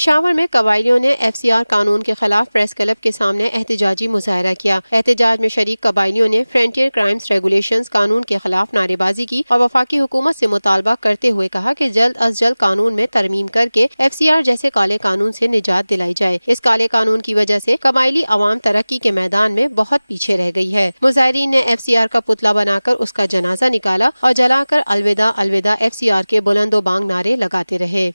पेशावर में कबायलियों ने FCR कानून के खिलाफ प्रेस क्लब के सामने एहतजाजी मुजाहरा किया। एहतजाज में शरीक कबायलियों ने फ्रंटियर क्राइम्स रेगुलेशंस कानून के खिलाफ नारेबाजी की और वफाकी हुकूमत से मुतालबा करते हुए कहा कि जल्द अज जल्द कानून में तरमीम करके FCR जैसे काले कानून से निजात दिलाई जाए। इस काले कानून की वजह से कबायली अवाम तरक्की के मैदान में बहुत पीछे रह गई है। मुजाहिरीन ने FCR का पुतला बनाकर उसका जनाजा निकाला और जलाकर अलविदा अलविदा FCR के बुलंदो बांग नारे लगाते रहे।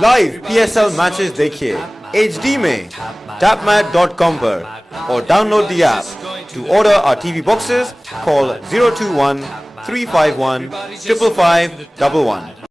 लाइव PSL मैचेस देखिए HD में tapmat.com पर और download the app. To order our TV boxes, call 021 351 55511.